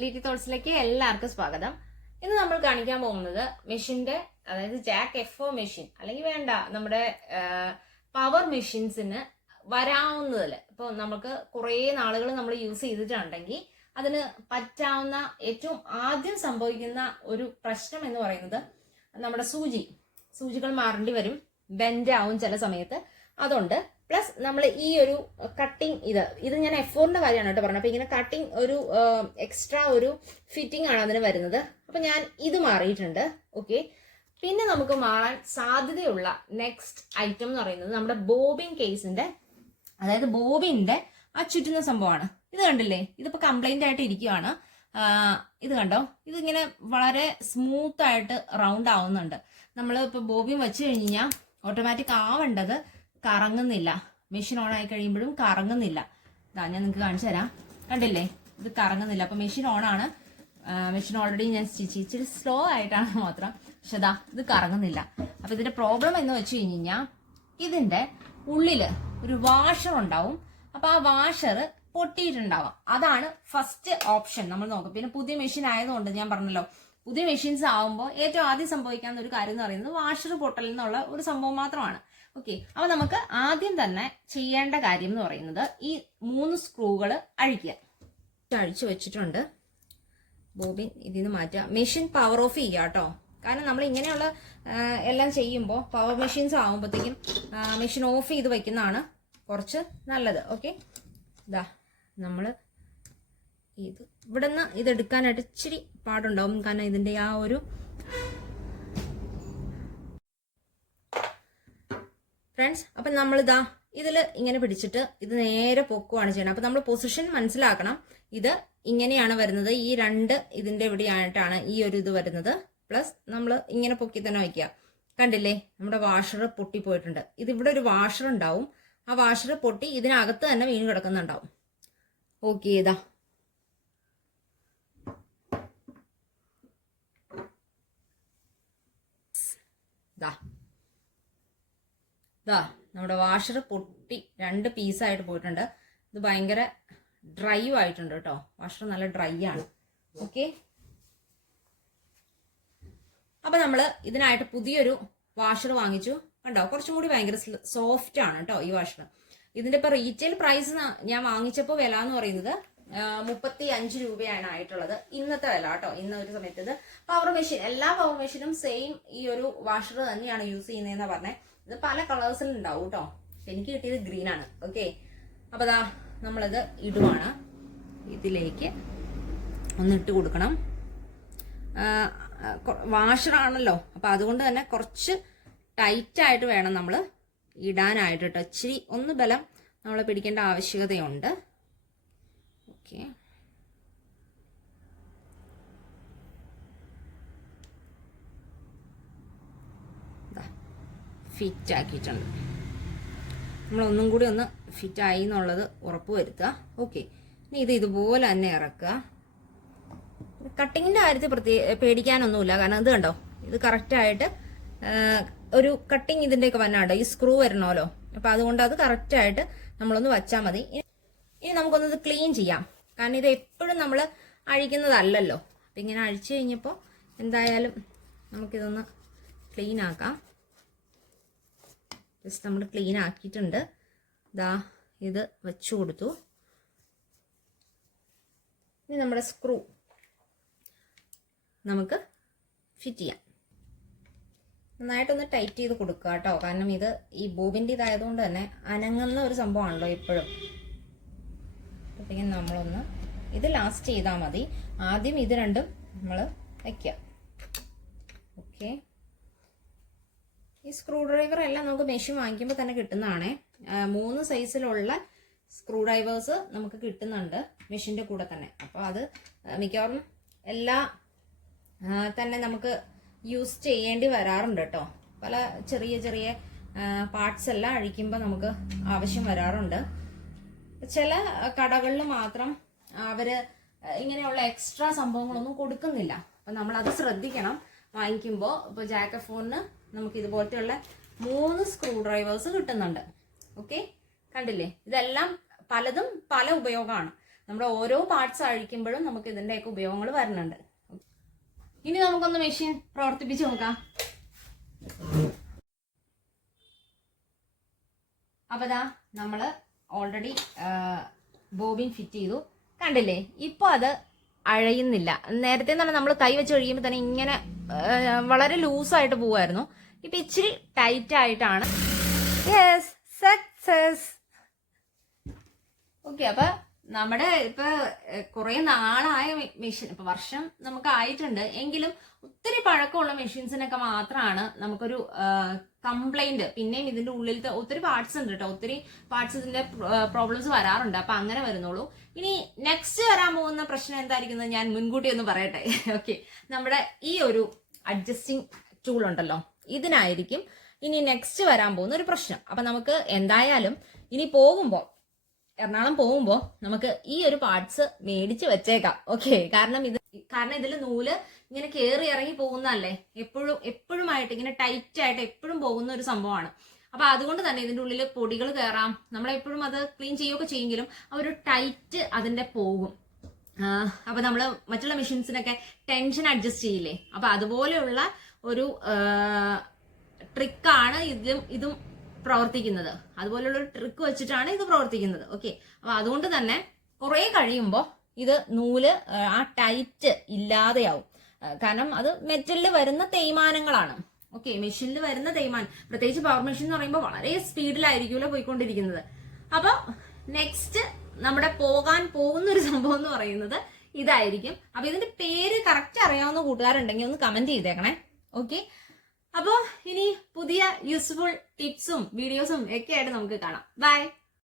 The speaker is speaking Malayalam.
ലീറ്റി തോട്ട്സിലേക്ക് എല്ലാവർക്കും സ്വാഗതം. ഇന്ന് നമ്മൾ കാണിക്കാൻ പോകുന്നത് മെഷീന്റെ, അതായത് ജാക്ക് F4 മെഷീൻ അല്ലെങ്കിൽ വേണ്ട നമ്മുടെ പവർ മെഷീൻസിന് വരാവുന്നതിൽ ഇപ്പോൾ നമുക്ക് കുറേ നാളുകൾ നമ്മൾ യൂസ് ചെയ്തിട്ടുണ്ടെങ്കിൽ അതിന് പറ്റാവുന്ന ഏറ്റവും ആദ്യം സംഭവിക്കുന്ന ഒരു പ്രശ്നം എന്ന് പറയുന്നത് നമ്മുടെ സൂചികൾ മാറേണ്ടി വരും, ബെൻഡ് ആവും ചില സമയത്ത്. അതുകൊണ്ട് പ്ലസ് നമ്മൾ ഈ ഒരു കട്ടിങ് ഇത് ഞാൻ F4ന്റെ കാര്യമാണ് കേട്ടോ പറഞ്ഞത്. അപ്പൊ ഇങ്ങനെ കട്ടിങ് ഒരു എക്സ്ട്രാ ഒരു ഫിറ്റിംഗ് ആണ് അതിന് വരുന്നത്. അപ്പൊ ഞാൻ ഇത് മാറിയിട്ടുണ്ട്. ഓക്കെ, പിന്നെ നമുക്ക് മാറാൻ സാധ്യതയുള്ള നെക്സ്റ്റ് ഐറ്റം എന്ന് പറയുന്നത് നമ്മുടെ ബോബിൻ കേസിന്റെ, അതായത് ബോബിന്റെ ആ ചുറ്റുന്ന സംഭവമാണ്. ഇത് കണ്ടില്ലേ, ഇതിപ്പോ കംപ്ലൈന്റ് ആയിട്ട് ഇരിക്കുകയാണ്. ഇത് കണ്ടോ, ഇതിങ്ങനെ വളരെ സ്മൂത്ത് ആയിട്ട് റൗണ്ട് ആവുന്നുണ്ട്. നമ്മൾ ഇപ്പൊ ബോബിൻ വെച്ച് കഴിഞ്ഞാൽ ഓട്ടോമാറ്റിക് ആവേണ്ടത് കറങ്ങുന്നില്ല. മെഷീൻ ഓൺ ആയി കഴിയുമ്പോഴും കറങ്ങുന്നില്ല. ഇതാ ഞാൻ നിങ്ങൾക്ക് കാണിച്ചു തരാം. കണ്ടില്ലേ, ഇത് കറങ്ങുന്നില്ല. അപ്പൊ മെഷീൻ ഓൺ ആണ്. മെഷീൻ ഓൾറെഡി ഞാൻ സ്റ്റിച്ച് ഇച്ചിരി സ്ലോ ആയിട്ടാണ് മാത്രം, പക്ഷെ ഇതാ ഇത് കറങ്ങുന്നില്ല. അപ്പൊ ഇതിന്റെ പ്രോബ്ലം എന്ന് വെച്ച് കഴിഞ്ഞാൽ ഇതിന്റെ ഉള്ളില് ഒരു വാഷർ ഉണ്ടാവും. അപ്പൊ ആ വാഷർ പൊട്ടിയിട്ടുണ്ടാവാം. അതാണ് ഫസ്റ്റ് ഓപ്ഷൻ നമ്മൾ നോക്കും. പിന്നെ പുതിയ മെഷീൻ ആയതുകൊണ്ട് ഞാൻ പറഞ്ഞല്ലോ, പുതിയ മെഷീൻസ് ആവുമ്പോൾ ഏറ്റവും ആദ്യം സംഭവിക്കാവുന്ന ഒരു കാര്യം എന്ന് പറയുന്നത് വാഷർ പൊട്ടൽ എന്നുള്ള ഒരു സംഭവം മാത്രമാണ്. ഓക്കെ, അപ്പൊ നമുക്ക് ആദ്യം തന്നെ ചെയ്യേണ്ട കാര്യം എന്ന് പറയുന്നത് ഈ 3 സ്ക്രൂകൾ അഴിക്കുക. അഴിച്ചു വെച്ചിട്ടുണ്ട്. ബോബിൻ ഇതിൽ നിന്ന് മാറ്റുക. മെഷീൻ പവർ ഓഫ് ചെയ്യുക കേട്ടോ. കാരണം നമ്മൾ ഇങ്ങനെയുള്ള എല്ലാം ചെയ്യുമ്പോൾ പവർ മെഷീൻസ് ആകുമ്പോഴത്തേക്കും മെഷീൻ ഓഫ് ചെയ്ത് വെക്കുന്നതാണ് കുറച്ച് നല്ലത്. ഓക്കെ, ഇതാ നമ്മൾ ഇവിടെ നിന്ന് ഇതെടുക്കാനായിട്ട് ഇച്ചിരി പാടുണ്ടാവും. കാരണം ഇതിന്റെ ആ ഒരു ഫ്രണ്ട്സ്, അപ്പൊ നമ്മളിതാ ഇതിൽ ഇങ്ങനെ പിടിച്ചിട്ട് ഇത് നേരെ പൊക്കുവാണ് ചെയ്യണം. അപ്പൊ നമ്മൾ പൊസിഷൻ മനസ്സിലാക്കണം. ഇത് ഇങ്ങനെയാണ് വരുന്നത്. ഈ 2 ഇതിന്റെ ഇവിടെയായിട്ടാണ് ഈ ഒരു ഇത് വരുന്നത്. പ്ലസ് നമ്മൾ ഇങ്ങനെ പൊക്കി തന്നെ വയ്ക്കുക. കണ്ടില്ലേ, നമ്മുടെ വാഷർ പൊട്ടിപ്പോയിട്ടുണ്ട്. ഇതിവിടെ ഒരു വാഷർ ഉണ്ടാവും. ആ വാഷർ പൊട്ടി ഇതിനകത്ത് തന്നെ വീണ് കിടക്കുന്നുണ്ടാവും. ഓക്കെ, ഇതാ നമ്മുടെ വാഷർ പൊട്ടി 2 പീസായിട്ട് പോയിട്ടുണ്ട്. ഇത് ഭയങ്കര ഡ്രൈ ആയിട്ടുണ്ട് കേട്ടോ. വാഷർ നല്ല ഡ്രൈ ആണ്. ഓക്കെ, അപ്പൊ നമ്മൾ ഇതിനായിട്ട് പുതിയൊരു വാഷർ വാങ്ങിച്ചു. കണ്ടോ, കുറച്ചും കൂടി ഭയങ്കര സോഫ്റ്റ് ആണ് കേട്ടോ ഈ വാഷർ. ഇതിന്റെ ഇപ്പൊ റീറ്റെയിൽ പ്രൈസ് ഞാൻ വാങ്ങിച്ചപ്പോൾ വില എന്ന് പറയുന്നത് 35 രൂപയാണ് ആയിട്ടുള്ളത്. ഇന്നത്തെ വില കേട്ടോ. ഇന്ന ഒരു സമയത്ത് ഇത് പവർ മെഷീൻ, എല്ലാ പവർ മെഷീനും സെയിം ഈ ഒരു വാഷർ തന്നെയാണ് യൂസ് ചെയ്യുന്നതെന്നാ പറഞ്ഞത്. ഇത് പല കളേഴ്സിൽ ഉണ്ടാവും കേട്ടോ. എനിക്ക് കിട്ടിയത് ഗ്രീൻ ആണ്. ഓക്കെ, അപ്പൊ ദാ നമ്മളിത് ഇടുവാണ്. ഇതിലേക്ക് ഒന്ന് ഇട്ട് കൊടുക്കണം. വാഷറാണല്ലോ, അപ്പൊ അതുകൊണ്ട് തന്നെ കുറച്ച് ടൈറ്റ് ആയിട്ട് വേണം നമ്മൾ ഇടാനായിട്ട് കേട്ടോ. ഇച്ചിരി ഒന്ന് ബലം നമ്മൾ പിടിക്കേണ്ട ആവശ്യകതയുണ്ട്. ഓക്കെ, ഫിറ്റ് ആക്കിയിട്ടുണ്ട്. നമ്മളൊന്നും കൂടി ഒന്ന് ഫിറ്റ് ആയി എന്നുള്ളത് ഉറപ്പ് വരുത്തുക. ഓക്കെ, ഇനി ഇത് ഇതുപോലെ തന്നെ ഇറക്കുക. കട്ടിങ്ങിന്റെ കാര്യത്തിൽ പേടിക്കാനൊന്നുമില്ല. കാരണം ഇത് കണ്ടോ, ഇത് കറക്റ്റായിട്ട് ഒരു കട്ടിങ് ഇതിൻ്റെയൊക്കെ വന്നാണ്ടോ, ഈ സ്ക്രൂ വരണമല്ലോ. അപ്പൊ അതുകൊണ്ട് അത് കറക്റ്റായിട്ട് നമ്മളൊന്ന് വച്ചാൽ മതി. ഇനി നമുക്കൊന്നത് ക്ലീൻ ചെയ്യാം. കാരണം ഇത് എപ്പോഴും നമ്മൾ അഴിക്കുന്നതല്ലല്ലോ. അപ്പം ഇങ്ങനെ അഴിച്ചു കഴിഞ്ഞപ്പോൾ എന്തായാലും നമുക്കിതൊന്ന് ക്ലീൻ ആക്കാം. ജസ്റ്റ് നമ്മൾ ക്ലീൻ ആക്കിയിട്ടുണ്ട്. ദാ ഇത് വെച്ചു കൊടുത്തു. ഇനി നമ്മുടെ സ്ക്രൂ നമുക്ക് ഫിറ്റ് ചെയ്യാം. നന്നായിട്ടൊന്ന് ടൈറ്റ് ചെയ്ത് കൊടുക്കുക കേട്ടോ. കാരണം ഇത് ഈ ബോബിൻ്റെ ഇതായതുകൊണ്ട് തന്നെ അനങ്ങുന്ന ഒരു സംഭവമാണല്ലോ എപ്പോഴും. അപ്പോഴത്തേക്കും നമ്മളൊന്ന് ഇത് ലാസ്റ്റ് ചെയ്താൽ മതി. ആദ്യം ഇത് രണ്ടും നമ്മൾ വയ്ക്കുക. ഓക്കെ, ഈ സ്ക്രൂ ഡ്രൈവർ എല്ലാം നമുക്ക് മെഷീൻ വാങ്ങിക്കുമ്പോൾ തന്നെ കിട്ടുന്നതാണേ. 3 സൈസിലുള്ള സ്ക്രൂ ഡ്രൈവേഴ്സ് നമുക്ക് കിട്ടുന്നുണ്ട് മെഷീൻ്റെ കൂടെ തന്നെ. അപ്പോൾ അത് മിക്കവാറും എല്ലാ തന്നെ നമുക്ക് യൂസ് ചെയ്യേണ്ടി വരാറുണ്ട് കേട്ടോ. പല ചെറിയ ചെറിയ പാർട്സ് എല്ലാം അഴിക്കുമ്പോൾ നമുക്ക് ആവശ്യം വരാറുണ്ട്. ചില കടകളിൽ മാത്രം അവര് ഇങ്ങനെയുള്ള എക്സ്ട്രാ സംഭവങ്ങളൊന്നും കൊടുക്കുന്നില്ല. അപ്പം നമ്മളത് ശ്രദ്ധിക്കണം വാങ്ങിക്കുമ്പോൾ. ഇപ്പോൾ ജാക്ക് F4ന് നമുക്ക് ഇതുപോലത്തെയുള്ള 3 സ്ക്രൂ ഡ്രൈവേഴ്സ് കിട്ടുന്നുണ്ട്. ഓക്കെ, കണ്ടില്ലേ, ഇതെല്ലാം പലതും പല ഉപയോഗമാണ്. നമ്മുടെ ഓരോ പാർട്സ് അഴിക്കുമ്പോഴും നമുക്ക് ഇതിൻ്റെയൊക്കെ ഉപയോഗങ്ങൾ വരുന്നുണ്ട്. ഇനി നമുക്കൊന്ന് മെഷീൻ പ്രവർത്തിപ്പിച്ച് നോക്കാം. അപ്പോൾ ദാ നമ്മൾ ഓൾറെഡി ബോബിൻ ഫിറ്റ് ചെയ്തു. കണ്ടില്ലേ, ഇപ്പോൾ അത് അഴയുന്നില്ല. നേരത്തെ എന്ന് പറഞ്ഞാൽ നമ്മൾ കൈ വെച്ച് കഴിയുമ്പോൾ തന്നെ ഇങ്ങനെ വളരെ ലൂസായിട്ട് പോവായിരുന്നു. ഇപ്പം ഇച്ചിരി ടൈറ്റ് ആയിട്ടാണ്. Yes, success. ഓക്കെ, അപ്പം നമ്മുടെ ഇപ്പൊ കുറെ നാളായ മെഷീൻ, ഇപ്പൊ വർഷം നമുക്ക് ആയിട്ടുണ്ട് എങ്കിലും ഒത്തിരി പഴക്കമുള്ള മെഷീൻസിനൊക്കെ മാത്രമാണ് നമുക്കൊരു കംപ്ലൈന്റ്. പിന്നെയും ഇതിന്റെ ഉള്ളിലത്തെ ഒത്തിരി പാർട്സ് ഉണ്ട് കേട്ടോ, ഒത്തിരി പാർട്സ് ഇതിന്റെ പ്രോബ്ലംസ് വരാറുണ്ട്. അപ്പൊ അങ്ങനെ വരുന്നുള്ളൂ. ഇനി നെക്സ്റ്റ് വരാൻ പോകുന്ന പ്രശ്നം എന്തായിരിക്കുന്നത് ഞാൻ മുൻകൂട്ടി ഒന്ന് പറയട്ടെ. ഓക്കെ, നമ്മുടെ ഈ ഒരു അഡ്ജസ്റ്റിംഗ് ടൂൾ ഉണ്ടല്ലോ, ഇതിനായിരിക്കും ഇനി നെക്സ്റ്റ് വരാൻ പോകുന്ന ഒരു പ്രശ്നം. അപ്പൊ നമുക്ക് എന്തായാലും ഇനി എറണാകുളം പോകുമ്പോൾ നമുക്ക് ഈ ഒരു പാർട്സ് മേടിച്ച് വെച്ചേക്കാം. ഓക്കെ, കാരണം ഇതിൽ നൂല് ഇങ്ങനെ കയറി ഇറങ്ങി പോകുന്നതല്ലേ, എപ്പോഴുമായിട്ട് ഇങ്ങനെ ടൈറ്റ് ആയിട്ട് എപ്പോഴും പോകുന്ന ഒരു സംഭവമാണ്. അപ്പൊ അതുകൊണ്ട് തന്നെ ഇതിന്റെ ഉള്ളിൽ പൊടികൾ കയറാം. നമ്മളെപ്പോഴും അത് ക്ലീൻ ചെയ്യുകയൊക്കെ ചെയ്യെങ്കിലും ആ ഒരു ടൈറ്റ് അതിന്റെ പോകും. അപ്പൊ നമ്മള് മറ്റുള്ള മെഷീൻസിനൊക്കെ ടെൻഷൻ അഡ്ജസ്റ്റ് ചെയ്യില്ലേ, അപ്പൊ അതുപോലെയുള്ള ഒരു ട്രിക്കാണ് ഇതും പ്രവർത്തിക്കുന്നത്. അതുപോലുള്ള ഒരു ട്രിക്ക് വെച്ചിട്ടാണ് ഇത് പ്രവർത്തിക്കുന്നത്. ഓക്കെ, അപ്പൊ അതുകൊണ്ട് തന്നെ കുറെ കഴിയുമ്പോൾ ഇത് നൂല് ആ ടൈറ്റ് ഇല്ലാതെയാവും. കാരണം അത് മെറ്റലിൽ വരുന്ന തേയ്മാനങ്ങളാണ്. ഓക്കെ, മെഷീനിൽ വരുന്ന തേയ്മാനം, പ്രത്യേകിച്ച് പവർ മെഷീൻ എന്ന് പറയുമ്പോൾ വളരെ സ്പീഡിലായിരിക്കുമല്ലോ പോയിക്കൊണ്ടിരിക്കുന്നത്. അപ്പൊ നെക്സ്റ്റ് നമ്മുടെ പോകാൻ പോകുന്ന ഒരു സംഭവം എന്ന് പറയുന്നത് ഇതായിരിക്കും. അപ്പൊ ഇതിന്റെ പേര് കറക്റ്റ് അറിയാവുന്ന കൂട്ടുകാരുണ്ടെങ്കിൽ ഒന്ന് കമന്റ് ചെയ്തേക്കണേ. ഓക്കെ, അപ്പോൾ ഇനി പുതിയ യൂസ്ഫുൾ ടിപ്സും വീഡിയോസും ഒക്കെ ആയിട്ട് നമുക്ക് കാണാം. ബൈ.